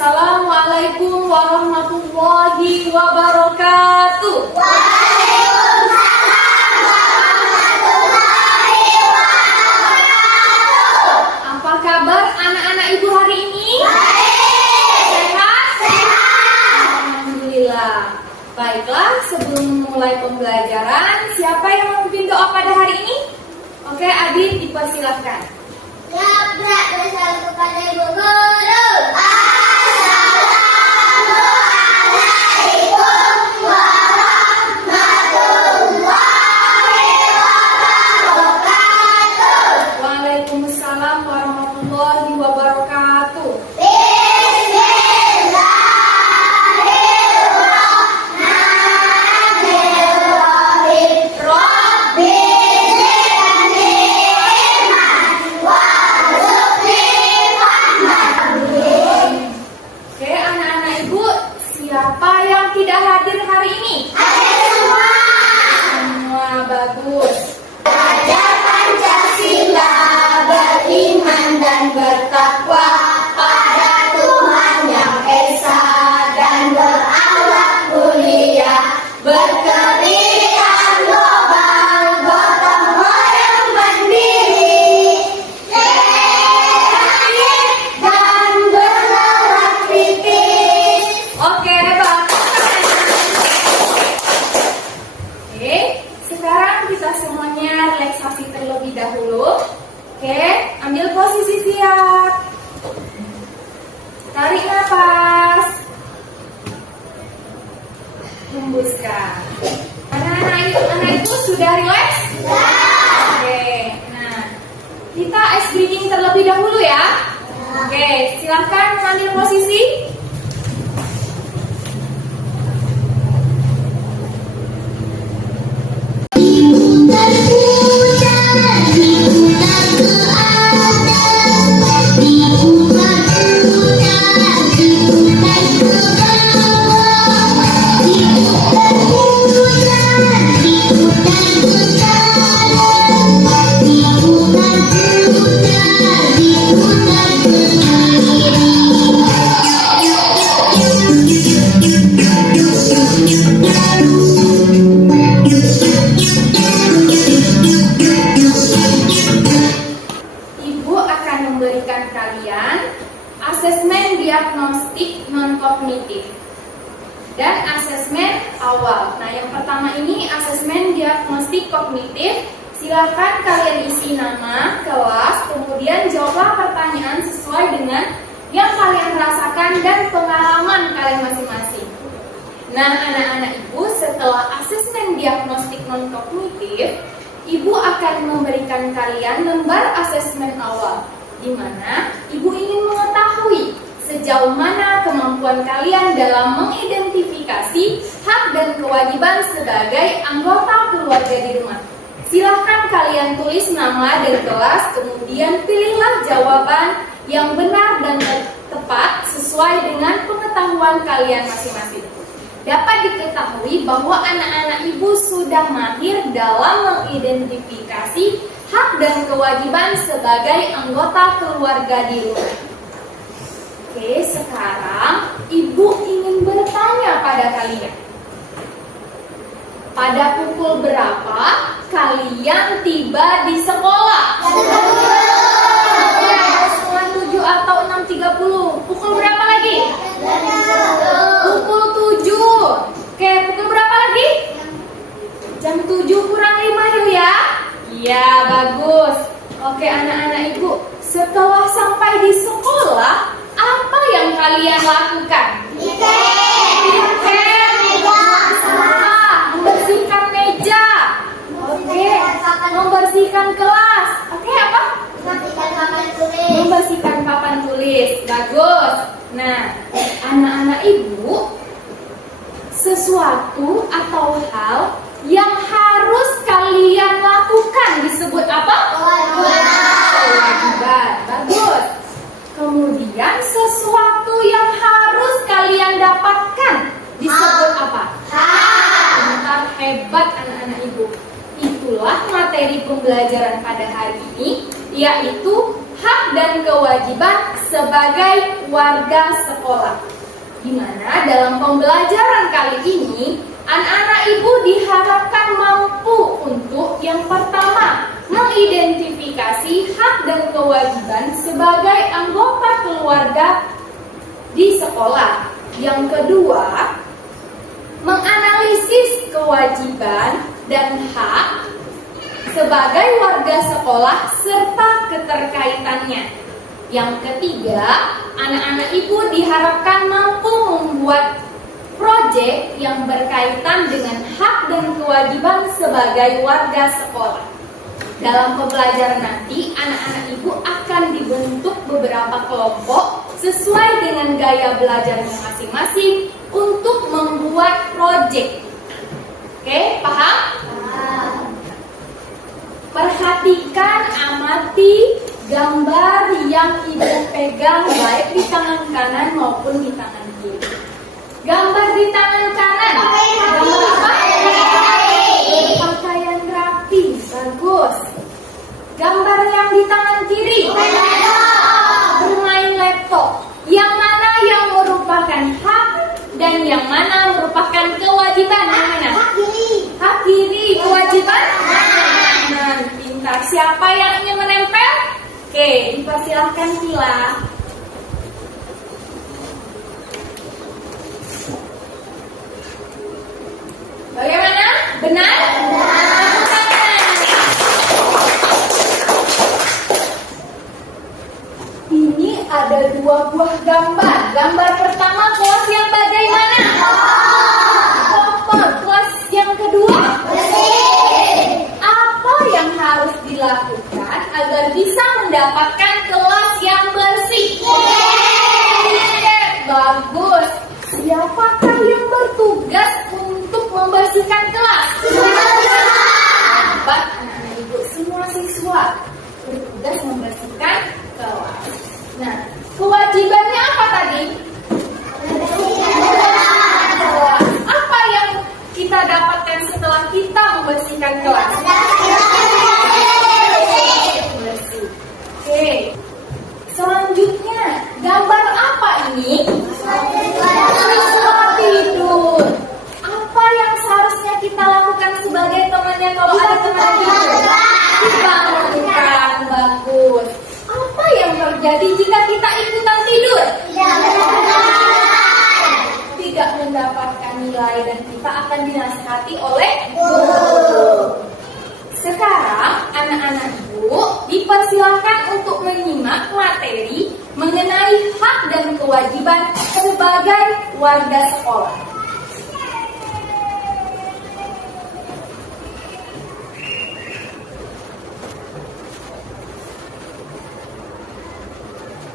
Assalamualaikum warahmatullahi wabarakatuh. Waalaikumsalam warahmatullahi wabarakatuh. Apa kabar anak-anak ibu hari ini? Baik. Sehat? Sehat. Alhamdulillah. Baiklah, sebelum memulai pembelajaran, siapa yang memimpin doa pada hari ini? Oke, Adit, dipersilahkan. Nabrak bersama kepada ibu guru. Assalamualaikum warahmatullahi wabarakatuh. Waalaikumsalam warahmatullahi wabarakatuh. Bismillahirrahmanirrahim. Rabbi zidni ilman warzuqni fahman. Oke, anak-anak ibu, siapa yang tidak hadir hari ini? Ada semua. Semua bagus. Belajar Pancasila, beriman dan bertakwa pada Tuhan yang Esa dan berakhlak mulia, berkebudayaan global, gotong royong mandiri, lahir dan berlawan kritis. Oke, bagus. Oke, sekarang kita semuanya relaksasi terlebih dahulu. Oke, ambil posisi siap. Tarik nafas. Hembuskan. Anak-anak ibu sudah rileks? Oke, nah kita ice breathing terlebih dahulu ya. Oke, silahkan mengambil posisi. Ibu akan memberikan kalian asesmen diagnostik non-kognitif dan asesmen awal. Nah, yang pertama ini asesmen diagnostik kognitif. Silakan kalian isi nama, kelas, kemudian jawablah pertanyaan sesuai dengan yang kalian rasakan dan pengalaman kalian masing-masing. Nah, anak-anak ibu, setelah asesmen diagnostik non-kognitif, ibu akan memberikan kalian lembar asesmen awal, di mana ibu ingin mengetahui sejauh mana kemampuan kalian dalam mengidentifikasi hak dan kewajiban sebagai anggota keluarga di rumah. Silahkan kalian tulis nama dan kelas, kemudian pilihlah jawaban yang benar dan tepat sesuai dengan pengetahuan kalian masing-masing. Dapat diketahui bahwa anak-anak ibu sudah mahir dalam mengidentifikasi hak dan kewajiban sebagai anggota keluarga di rumah. Oke, sekarang ibu ingin bertanya pada kalian. Pada pukul berapa kalian tiba di sekolah? Setengah 7 atau 6.30. Pukul berapa lagi? Pukul 7. Oke, pukul berapa lagi? Jam 7 kurang 5 yuk ya. Iya, bagus. Oke, anak-anak ibu, setelah sampai di sekolah, apa yang kalian lakukan? Membersihkan meja. Oke, membersihkan kelas. Oke, apa? Membersihkan papan tulis. Bagus. Nah, anak-anak ibu, sesuatu atau hal yang harus kalian lakukan disebut apa? Kewajiban. Bagus. Kemudian sesuatu yang harus kalian dapatkan disebut apa? Bentar, hebat anak-anak ibu. Itulah materi pembelajaran pada hari ini, yaitu hak dan kewajiban sebagai warga sekolah. Di mana dalam pembelajaran kali ini, anak-anak ibu diharapkan mampu untuk yang pertama, mengidentifikasi hak dan kewajiban sebagai anggota keluarga di sekolah. Yang kedua, menganalisis kewajiban dan hak sebagai warga sekolah serta keterkaitannya. Yang ketiga, anak-anak ibu diharapkan mampu membuat proyek yang berkaitan dengan hak dan kewajiban sebagai warga sekolah. Dalam pembelajaran nanti, anak-anak ibu akan dibentuk beberapa kelompok sesuai dengan gaya belajarnya masing-masing untuk membuat proyek. Oke, paham? Perhatikan, amati gambar yang ibu pegang baik di tangan kanan maupun di tangan kiri. Gambar di tangan kanan, gambar apa? Berpakaian rapi, bagus. Gambar yang di tangan kiri, bermain laptop. Yang mana yang merupakan hak dan yang mana merupakan kewajiban? Yang mana? Hak kiri, kewajiban? Pintar. Siapa yang ingin menempel? Oke, dipersilahkan Kila. Bagaimana? Benar? Ini ada dua buah gambar. Gambar pertama kelas yang bagaimana? Kotor. Kelas yang kedua? Apa yang harus dilakukan agar bisa mendapatkan kelas yang bersih? Bagus. Siapakah yang bertugas untuk membersihkan kelas? Dapat anak-anak ibu, semua siswa bertugas membersihkan kelas. Nah, kewajibannya apa tadi? Apa yang kita dapatkan setelah kita membersihkan kelas? Bersih. Oke. Selanjutnya, gambar apa ini? Siswa tidur. Apa yang seharusnya kita lakukan sebagai temannya kalau ada teman tidur? Dibangunkan, bagus. Apa yang terjadi jika kita ikutan tidur? Tidak mendapatkan nilai dan kita akan dinasihati oleh guru. Sekarang anak-anak ibu dipersilakan untuk menyimak materi mengenai hak dan kewajiban sebagai warga sekolah.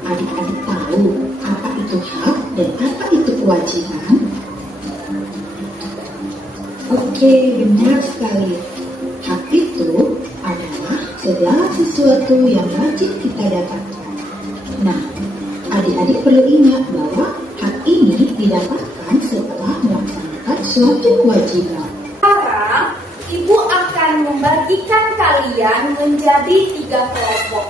Adik-adik tahu apa itu hak dan apa itu kewajiban? Oke, benar sekali. Hak itu adalah segala sesuatu yang wajib kita dapatkan. Nah, adik-adik perlu ingat bahwa hak ini didapatkan setelah melaksanakan suatu kewajiban. Sekarang, ibu akan membagikan kalian menjadi 3 kelompok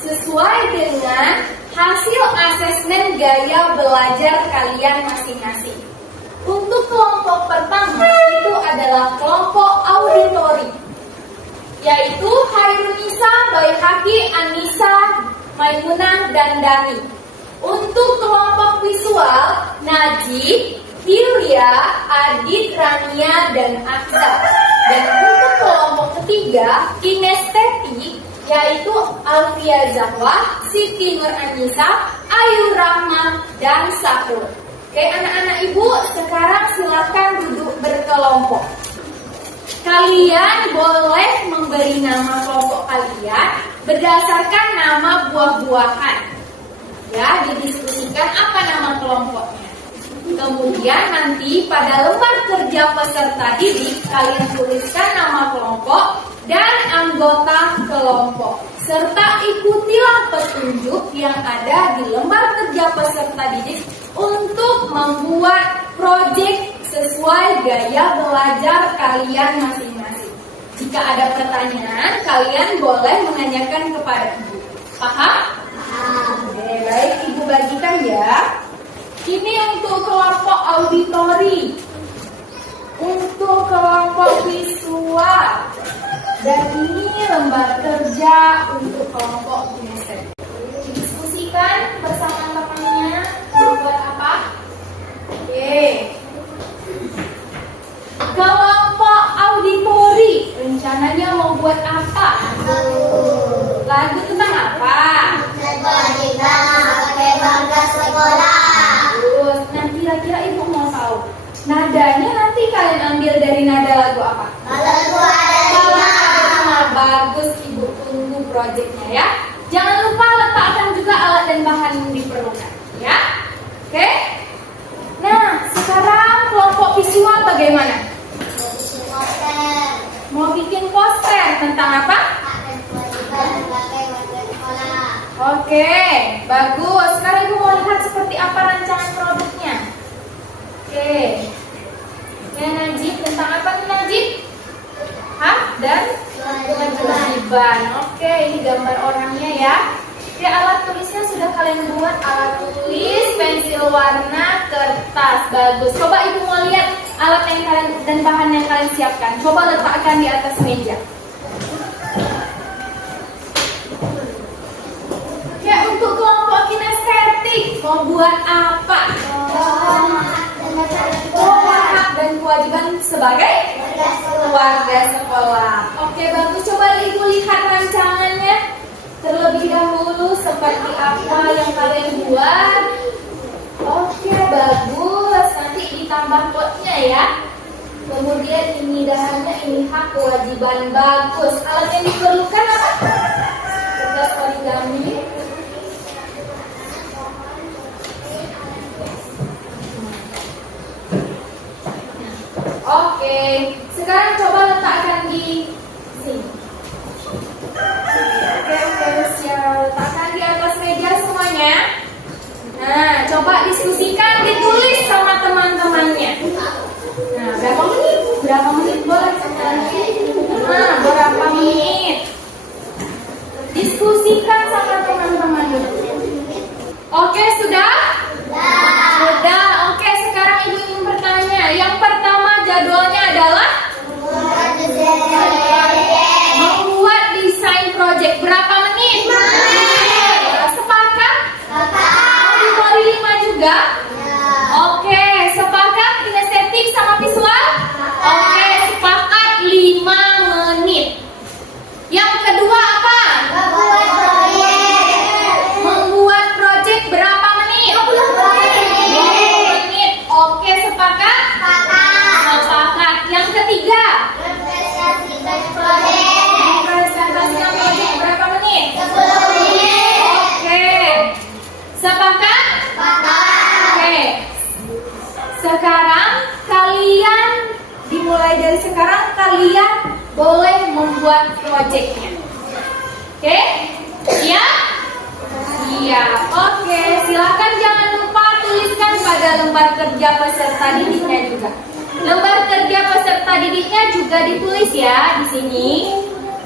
sesuai dengan hasil asesmen gaya belajar kalian masing-masing. Untuk kelompok pertama itu adalah kelompok auditori, yaitu Hairunisa, Baihaki, Anissa, Maimunah, dan Dani. Untuk kelompok visual, Najib, Hilya, Adit, Rania, dan Aksa. Dan untuk kelompok ketiga, kinestetik, yaitu Alfia Zahwa, Siti Nur Anissa, Ayu Rahma, dan Sahur. Oke, anak-anak ibu, sekarang silakan duduk berkelompok. Kalian boleh memberi nama kelompok kalian berdasarkan nama buah-buahan. Ya, didiskusikan apa nama kelompoknya. Kemudian nanti pada lembar kerja peserta didik, kalian tuliskan nama kelompok dan anggota kelompok. Serta ikutilah petunjuk yang ada di lembar kerja peserta didik untuk membuat proyek sesuai gaya belajar kalian masing-masing. Jika ada pertanyaan, kalian boleh menanyakan kepada ibu. Paham? Oke, baik, Ibu bagikan ya. Ini untuk kelompok auditori, untuk kelompok visual, dan ini lembar kerja untuk kelompok kinestetik. Diskusikan bersama temannya buat apa? Oke. Kelompok auditori rencananya mau buat apa? Lagu tentang apa? Kewajiban pakai bangga sekolah. Terus, nah kira-kira Ibu mau tahu nadanya nanti kalian ambil dari nada lagu apa? Lagu ada lima. Nah, bagus, Ibu tunggu proyeknya ya. Jangan lupa letakkan juga alat dan bahan yang diperlukan ya. Oke? Nah, sekarang kelompok visual bagaimana? Mau bikin poster tentang apa? Kewajiban pakai bangga sekolah. Oke, bagus. Sekarang Ibu mau lihat seperti apa rancangan produknya. Oke. Ya, Najib, tentang apa nih Najib? Hah? Dan kewajiban. Oke, ini gambar orangnya ya. Oke, alat tulisnya sudah kalian buat, alat tulis, pensil warna, kertas. Bagus. Coba Ibu mau lihat alat yang kalian dan bahan yang kalian siapkan. Coba letakkan di atas meja. Oke, untuk kelompok kinestetik mau buat apa? Hak dan kewajiban sebagai warga sekolah. Oke, bagus. Coba Ibu lihat rancangannya terlebih dahulu seperti apa yang kalian buat. Oke, bagus. Nanti ditambah quote-nya ya. Kemudian ini dahannya, ini hak kewajiban. Bagus. Alat yang diperlukan apa? Kertas origami. Oke, sekarang coba letakkan di sini. Oke, siap. Letakkan di atas meja semuanya. Nah, coba diskusikan, ditulis sama teman-temannya. Nah, berapa menit? Berapa menit boleh? Nah, berapa menit? Diskusikan sama teman-teman dulu. Oke, sudah? Sudah. Oke, sekarang Ibu ingin bertanya. Yang pertama jadwalnya adalah membuat desain project. Berapa menit? Sepakat? Auditori 5 juga? Oke, sepakat kinestetik sama visual? Oke, sepakat 5 menit. Yang kedua apa? Membuat project berapa menit? 20 menit. Oke, sepakat? Sepakat. Yang ketiga? Presentasikan project berapa menit? 10 menit. Oke. Sepakat? Oke. Sekarang kalian, dimulai dari sekarang kalian boleh membuat projectnya. Oke? Siap? Siap. Oke, silakan jangan lupa tuliskan pada lembar kerja peserta didiknya juga. Lembar kerja peserta didiknya juga ditulis ya di sini.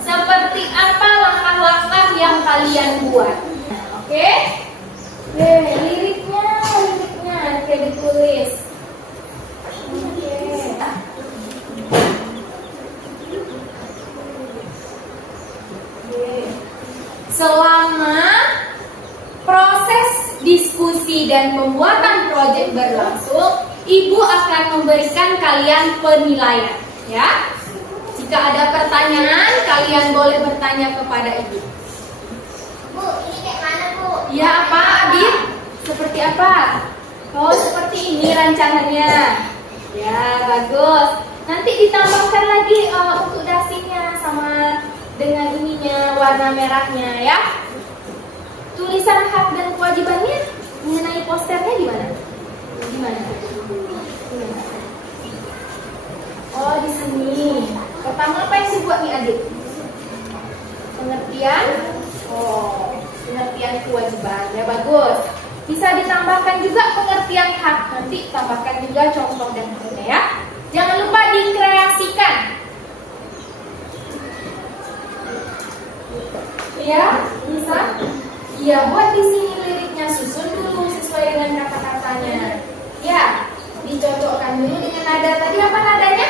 Seperti apa langkah-langkah yang kalian buat. Oke? Liriknya oke ditulis. Oke. Selama proses diskusi dan pembuatan proyek berlangsung, Ibu akan memberikan kalian penilaian, ya. Jika ada pertanyaan, kalian boleh bertanya kepada Ibu. Bu, ini kayak mana, Bu? Ya, apa, Adit? Seperti apa? Oh, seperti ini rancangannya. Ya, bagus. Nanti ditambahkan lagi untuk dasinya sama dengan ininya, warna merahnya ya. Tulisan hak dan kewajibannya mengenai posternya di mana? Di mana? Oh, di sini. Pertama apa yang dibuat nih, Adit? Pengertian. Oh, pengertian kewajiban. Ya, bagus. Bisa ditambahkan juga pengertian hak. Nanti tambahkan juga contoh dan contohnya ya. Jangan lupa dikreasikan. Ya, bisa. Ya, buat di sini liriknya, susun dulu sesuai dengan kata-katanya. Ya, dicocokkan dulu dengan nada. Tadi apa nadanya?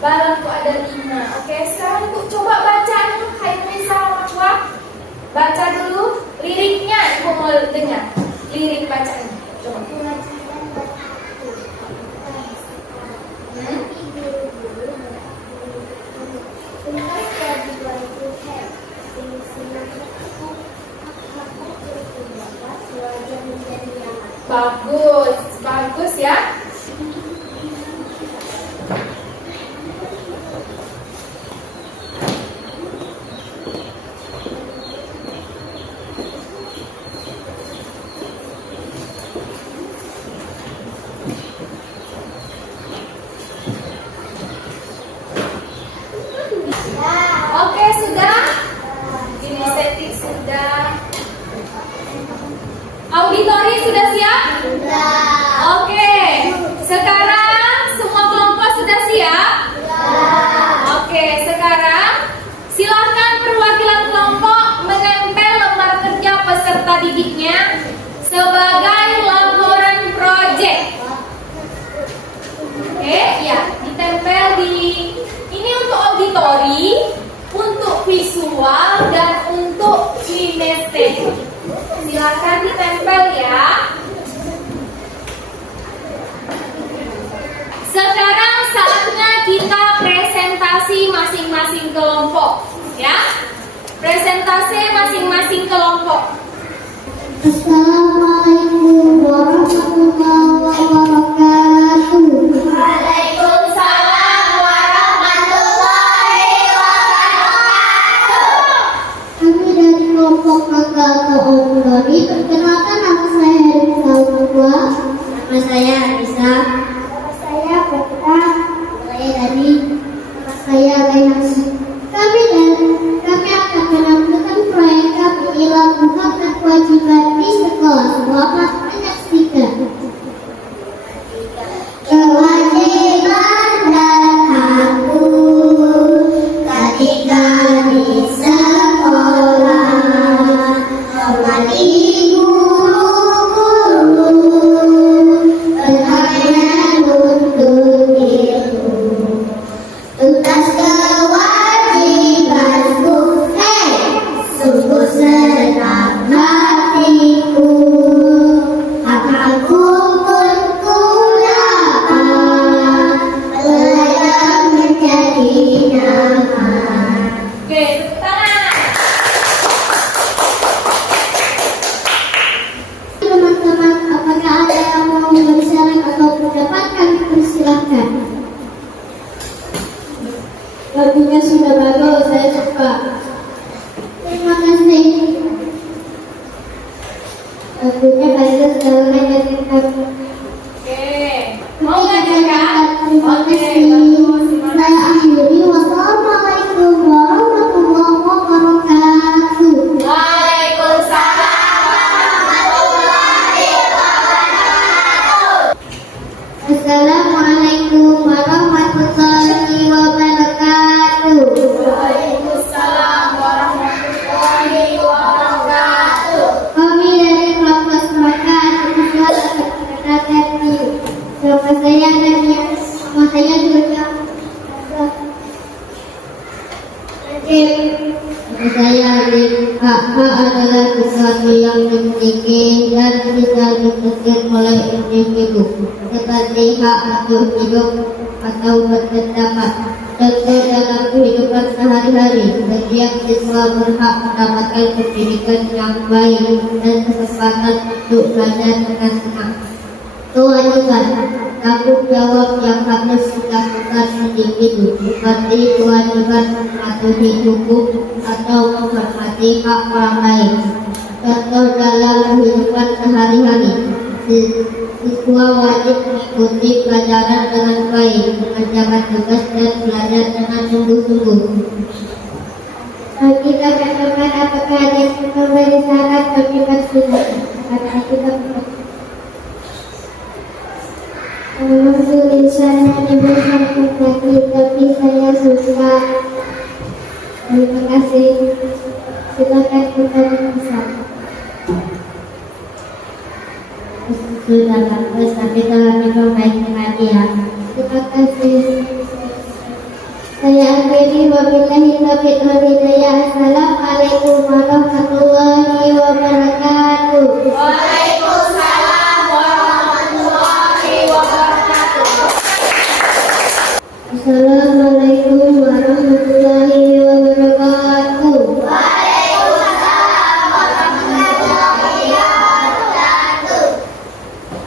Balonku ada 5. Oke, sekarang Ibu coba baca dulu. Khairunisa Marwa. Baca dulu liriknya, Ibu mau dengar. Lirik bacanya. Coba. Bagus, bagus ya. Oke, sudah. Kinestetik sudah. Auditori sudah siap? Oke. Sekarang semua kelompok sudah siap? Oke, sekarang silakan perwakilan kelompok menempel lembar kerja peserta didiknya sebagai laporan proyek. Oke, ya, ditempel di ini untuk auditori, untuk visual dan untuk kinestetik. Silakan ditempel ya. Sekarang saatnya kita presentasi masing-masing kelompok, ya. Presentasi masing-masing kelompok. Assalamualaikum warahmatullahi wabarakatuh. Waalaikumsalam warahmatullahi wabarakatuh. Kami dari kelompok Gagal Auditori. Perkenalkan, nama saya Herisa Marwa. Nama saya Arisa. Nama saya Petra. Saya Dani. Nama saya Rehansi. Kami akan menampilkan proyek kami dalam hak dan kewajiban di sekolah. Selamat menyaksikan. Kewajiban dan hakku ketika di sekolah, hormati guru-guru, berhayat untuk ilmu, tuntas kewajibanku, sungguh senang hatiku, hak-hakku pun ku dapat, layak menjadi nyaman. Oke, tepuk tangan. Teman-teman, apakah ada yang mau berbicara atau mendapatkan, persilahkan. Lagunya sudah bagus, saya suka. Terima kasih. Lagunya bagus, dalamnya dari kami. Oke. Mau ngajarkan? Terima Oke, kasih. bagus. Terima Saya kasih. akhiri. Wassalamualaikum warahmatullahi wabarakatuh. Waalaikumsalam warahmatullahi wabarakatuh. Assalamualaikum warahmatullahi wabarakatuh. Waalaikumsalam warahmatullahi wabarakatuh. Kami dari kelompok Semangat Siswa Terkadang. Nama saya Dania. Nama saya juga. Nama saya Adik. Hak adalah sesuatu yang dimiliki dan bisa dipikir oleh individu, seperti hak untuk hidup atau berpendapat. Contoh dalam kehidupan sehari-hari, setiap siswa berhak mendapatkan pendidikan yang baik dan kesempatan untuk belajar dengan senang. Kewajiban, tanggung jawab yang harus dilakukan individu, seperti kewajiban mematuhi hukum atau menghormati hak orang lain. Contoh dalam kehidupan sehari-hari, siswa wajib mengikuti pelajaran dengan baik, mengerjakan tugas dan belajar dengan sungguh-sungguh. Bagi teman-teman, apakah ada yang memberi saran terlibat sudah? Karena kita tulisannya diberikan kaki, tapi saya suka. Terima kasih. Silakan kita bisa. sudah bagus, tapi tolong diperbaiki lagi ya. Terima kasih. Saya akhiri wabillahi taufiq wal hidayah. Assalamualaikum warahmatullahi wabarakatuh. Waalaikumsalam warahmatullahi wabarakatuh. Assalamualaikum warahmatullahi wabarakatuh.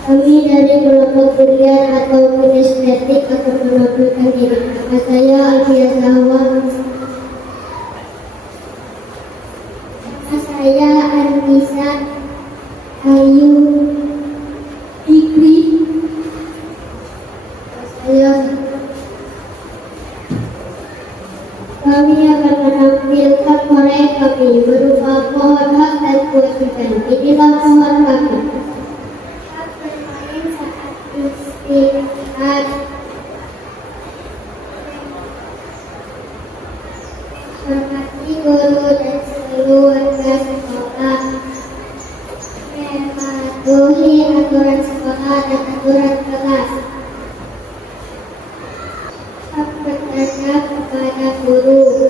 Kami dari kelompok pilihan atau kinestetik akan menampilkan diri. Nama saya Alfia Zahwa. Nama saya Anissa Ayu Fikri. Kami akan menampilkan proyek kami berupa pohon hak dan kewajiban. Inilah pohon kami. Hak bermain saat istirahat. Hormati guru dan seluruh warga sekolah. Mematuhi aturan sekolah dan aturan kelas. Hak bertanya kepada guru.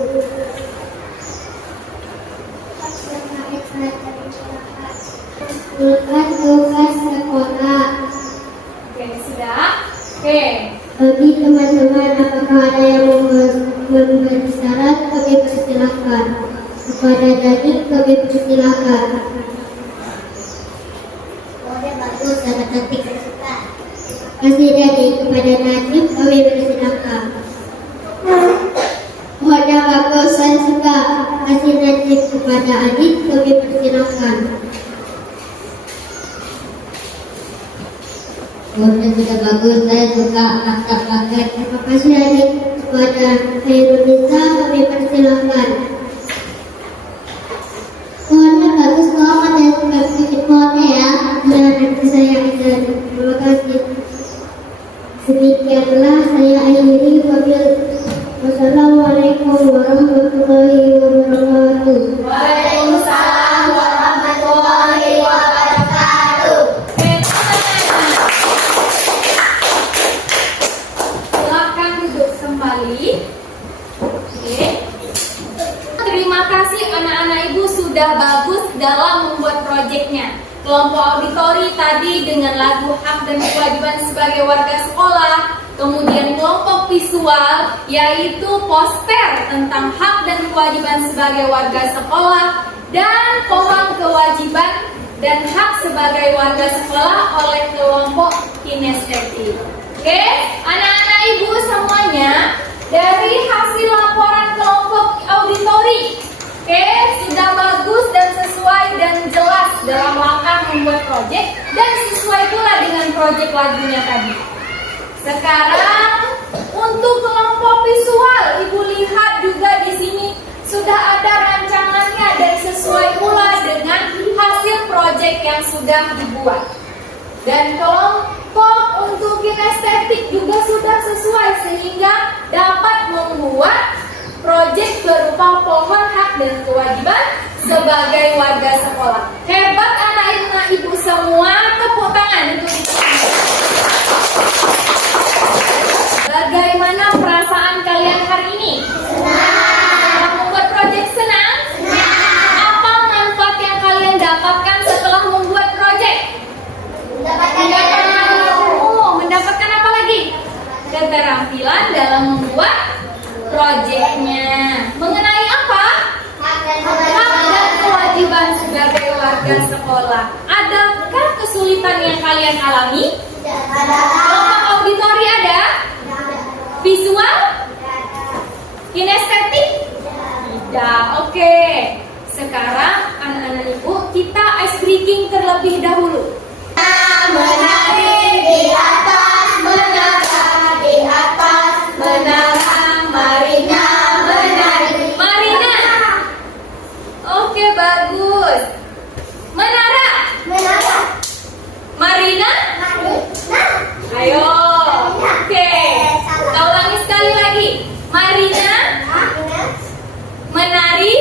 Hak bermain saat istirahat. Bukan tugas sekolah. Oke, sudah? Oke. Bagi teman-teman, apakah ada yang memberi syarat? Kami persilahkan. Kepada Dadik, kami persilahkan. Bagus, sangat cantik, saya suka. Terima kasih Dadik. Kepada Najib, kami persilahkan. Warna bagus, saya suka. Terima kasih Najib. Kepada Adit, kami persilahkan. Warna sudah bagus, saya suka. Akta paket. Terima kasih Adit. Kepada Khairunisa, kami persilahkan. Warna bagus banget, saya suka bikin warna ya. Dan nanti saya akan. Terima kasih. Sedikitlah saya akhiri. Wassalamualaikum warahmatullahi wabarakatuh. Waalaikumsalam warahmatullahi wabarakatuh. Silakan duduk kembali. Oke. Terima kasih anak-anak ibu sudah bagus dalam membuat proyeknya. Kelompok auditori tadi dengan lagu hak dan kewajiban sebagai warga sekolah. Kemudian kelompok visual yaitu poster tentang hak dan kewajiban sebagai warga sekolah. Dan pohon kewajiban dan hak sebagai warga sekolah oleh kelompok kinestetik. Oke, anak-anak ibu semuanya, dari hasil laporan kelompok auditori, oke, sudah bagus dan sesuai dan jelas dalam langkah membuat proyek dan sesuai pula dengan proyek lagunya tadi. Sekarang untuk kelompok visual, ibu lihat juga di sini sudah ada rancangannya dan sesuai pula dengan hasil proyek yang sudah dibuat. Dan kelompok untuk kinestetik juga sudah sesuai sehingga dapat membuat proyek berupa pohon hak dan kewajiban sebagai warga sekolah. Hebat anak-anak ibu semua, tepuk tangan untuk itu. Bagaimana perasaan kalian hari ini? Senang. Membuat proyek senang? Senang. Apa manfaat yang kalian dapatkan setelah membuat proyek? Mendapatkan apa lagi? Keterampilan dalam membuat proyeknya. Mengenai apa? Hak dan kewajiban sebagai warga sekolah. Adakah kesulitan yang kalian alami? Kelompok auditori ada? Visual? Kinestetik? Tidak. Oke. Sekarang anak-anak ibu kita ice breaking terlebih dahulu. Menari di atas menara, di atas menara, Marina menari. Marina. Oke, bagus. Menara. Marina. Ayo. Oke. Kita ulangi sekali lagi. Marina. Menari.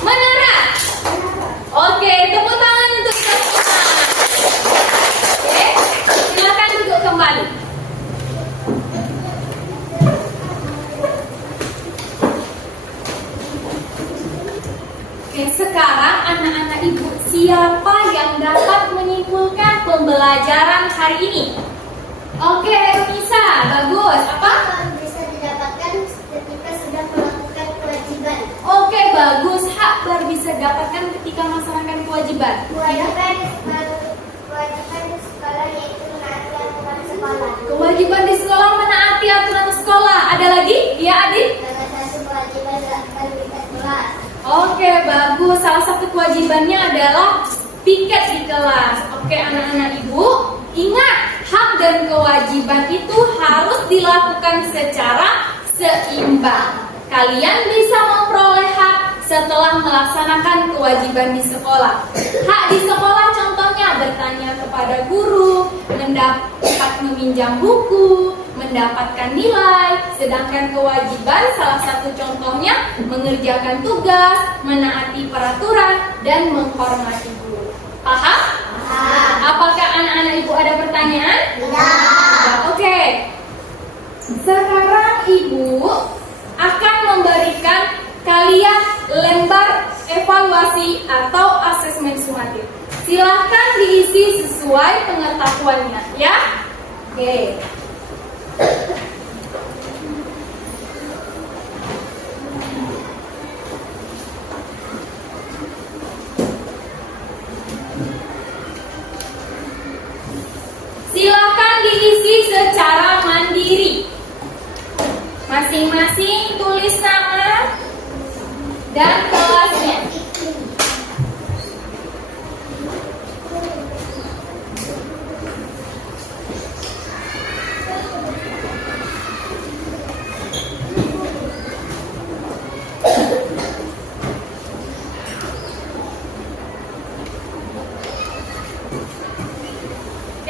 Menara. Oke, itu siapa yang dapat menyimpulkan pembelajaran hari ini? Oke, Nisa, bagus. Apa? Bisa didapatkan ketika sudah melakukan kewajiban. Oke, bagus. Hak baru bisa dapatkan ketika melaksanakan kewajiban. Kewajiban sekolah yaitu menaati aturan sekolah. Kewajiban di sekolah menaati aturan sekolah. Ada lagi? Ya, Adit? Salah satu kewajiban dilakukan di kelas. Oke, bagus. Salah satu kewajibannya adalah piket di kelas. Oke, anak-anak ibu, ingat hak dan kewajiban itu harus dilakukan secara seimbang. Kalian bisa memperoleh hak setelah melaksanakan kewajiban di sekolah. Hak di sekolah contohnya bertanya kepada guru, mendapat meminjam buku, mendapatkan nilai. Sedangkan kewajiban salah satu contohnya mengerjakan tugas, menaati peraturan, dan menghormati guru. Paham? Apakah anak-anak ibu ada pertanyaan? Ya, oke. Sekarang ibu akan memberikan kalian lembar evaluasi atau asesmen sumatif. Silahkan diisi sesuai pengetahuannya, ya. Oke. Silakan diisi secara mandiri. Masing-masing tulis nama dan kelasnya.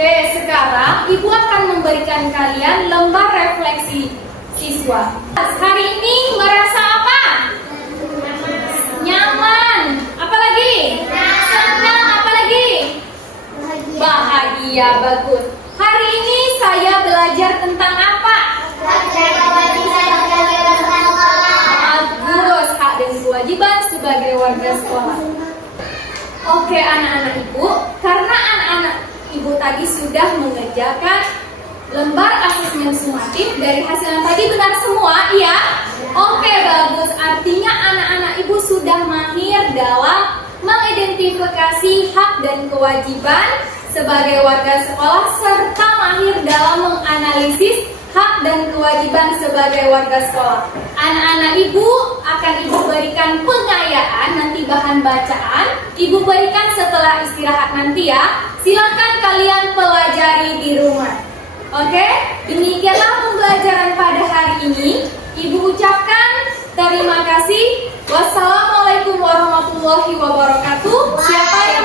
Oke, sekarang Ibu akan memberikan kalian lembar refleksi siswa. Hari ini merasa apa? Nyaman. Apa lagi? Senang. Apa lagi? Bahagia. Bagus. Hari ini saya belajar tentang apa? Bagus. Hak dan kewajiban sebagai warga sekolah. Oke, anak-anak ibu, karena anak-anak ibu tadi sudah mengerjakan lembar asesmen sumatif, dari hasil yang tadi benar semua, iya? Oke, bagus. Artinya anak-anak ibu sudah mahir dalam mengidentifikasi hak dan kewajiban sebagai warga sekolah, serta mahir dalam menganalisis hak dan kewajiban sebagai warga sekolah. Anak-anak ibu akan ibu berikan pengayaan, nanti bahan bacaan ibu berikan setelah istirahat nanti ya. Silakan kalian pelajari di rumah. Oke, demikianlah pembelajaran pada hari ini. Ibu ucapkan terima kasih. Wassalamualaikum warahmatullahi wabarakatuh. Siapa yang